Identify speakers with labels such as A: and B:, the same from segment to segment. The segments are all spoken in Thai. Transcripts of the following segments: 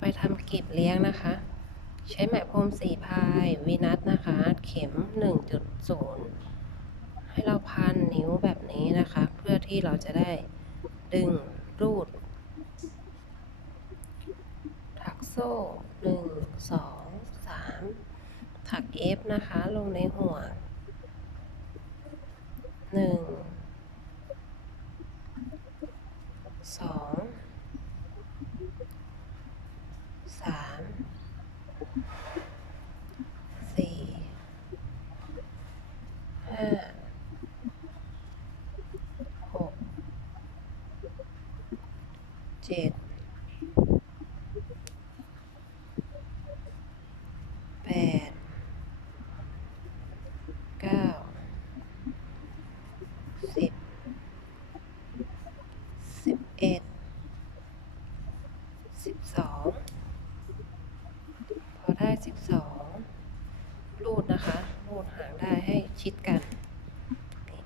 A: ไปทำกลีบเลี้ยงนะคะ ใช้แหมพรมสีพายวีนัสนะคะ เข็ม 1.0 ให้เราพันนิ้วแบบนี้นะคะ เพื่อที่เราจะได้ดึงรูด ถักโซ่ 1 2 3 ถักเอฟนะคะ ลงในห่วง1 เจ็ดแปดเก้าสิบสิบเอ็ดสิบสองพอได้สิบสองรูดนะคะรูดหางได้ให้ชิดกันนี่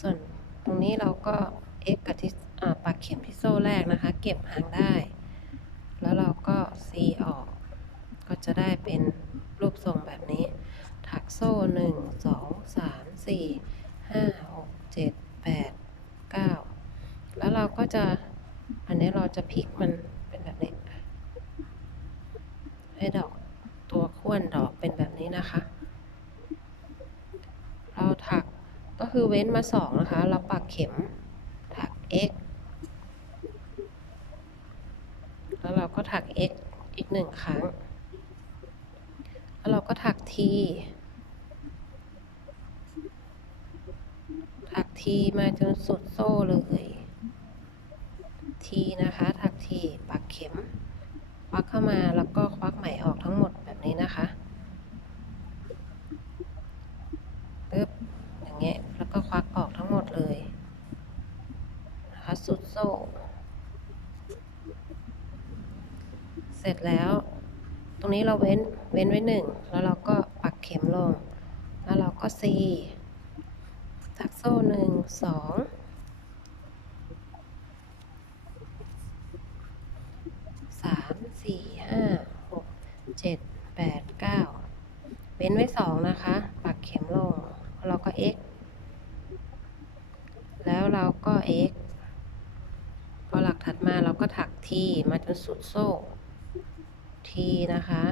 A: ส่วนตรงนี้เราก็เอ็กกับที่อ่าปักเข็มที่โซ่แรกนะคะ เก็บหางได้ แล้วเราก็ซีออก ก็จะได้เป็นรูปทรงแบบนี้ ถักโซ่หนึ่งสองสามสี่ห้าหกเจ็ดแปดเก้าแล้วเราก็จะอันนี้เราจะพลิกมันเป็นแบบนี้ ให้ดอกตัวข้วนดอกเป็นแบบนี้นะคะ เราถักก็ คือเว้นมาสองนะคะ เราปักเข็มถัก x แล้วเราก็ถัก x อีกหนึ่งครั้ง แล้วเราก็ถัก t ถัก t มาจนสุดโซ่เลย t นะคะ ถัก t ปักเข็มควักเข้ามาแล้วก็ทั้งหมดแบบนี้นะคะปึ๊บอย่างเงี้ยแล้วก็ควักออกทั้งหมดเลยนะคะสุดโซ่ เสร็จแล้ว ตรงนี้เราเว้นเว้นไว้หนึ่งแล้วเราก็ปักเข็มลง แล้วเราก็ซีถักโซ่หนึ่งสองสามสี่ห้าหกเจ็ดแปดเก้าเว้นไว้สองนะคะ ปักเข็มลง เราก็ x แล้วเราก็ x พอหลักถัดมาเราก็ถัก t มาจนสุดโซ่ t นะคะ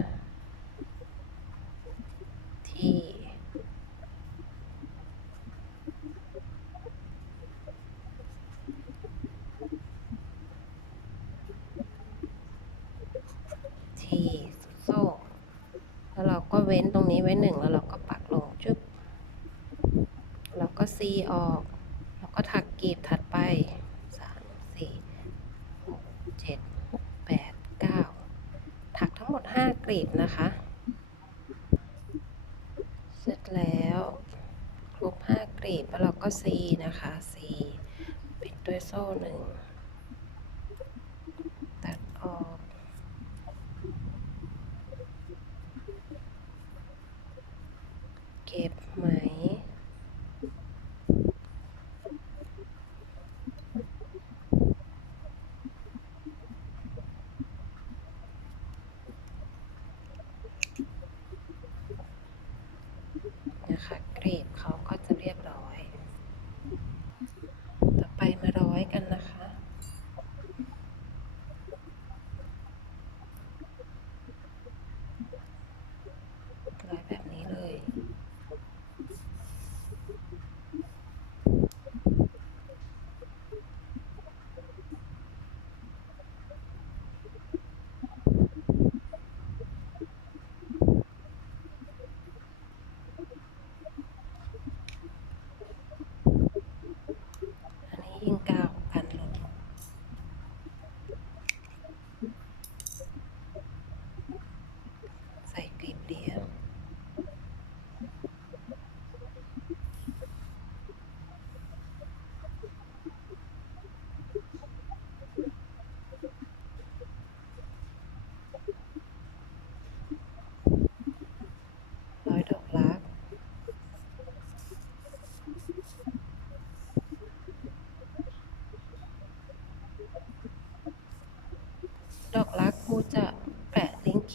A: ทีสุดโซ่ แล้วเราก็เว้นตรงนี้ไว้หนึ่งแล้วเราก็ปักลงจุ๊บแล้วก็ซีออก แล้วก็ถักกรีบถัดไป 5กลีบนะคะ เสร็จแล้วครบ5กลีบแล้วเราก็ซีนะคะซีปิดด้วยโซ่หนึ่ง นะคะกรีบเขาก็จะเรียบร้อย ต่อไปมาร้อยกันนะคะ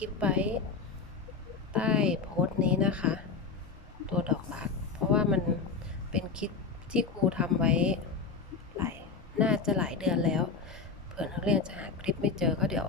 A: ลิปไว้ใต้โพสต์นี้นะคะ ตัวดอกรัก เพราะว่ามันเป็นคลิปที่ครูทำไว้หลายน่าจะหลายเดือนแล้ว เผื่อนักเรียนจะหาคลิปไม่เจอก็เดี๋ยว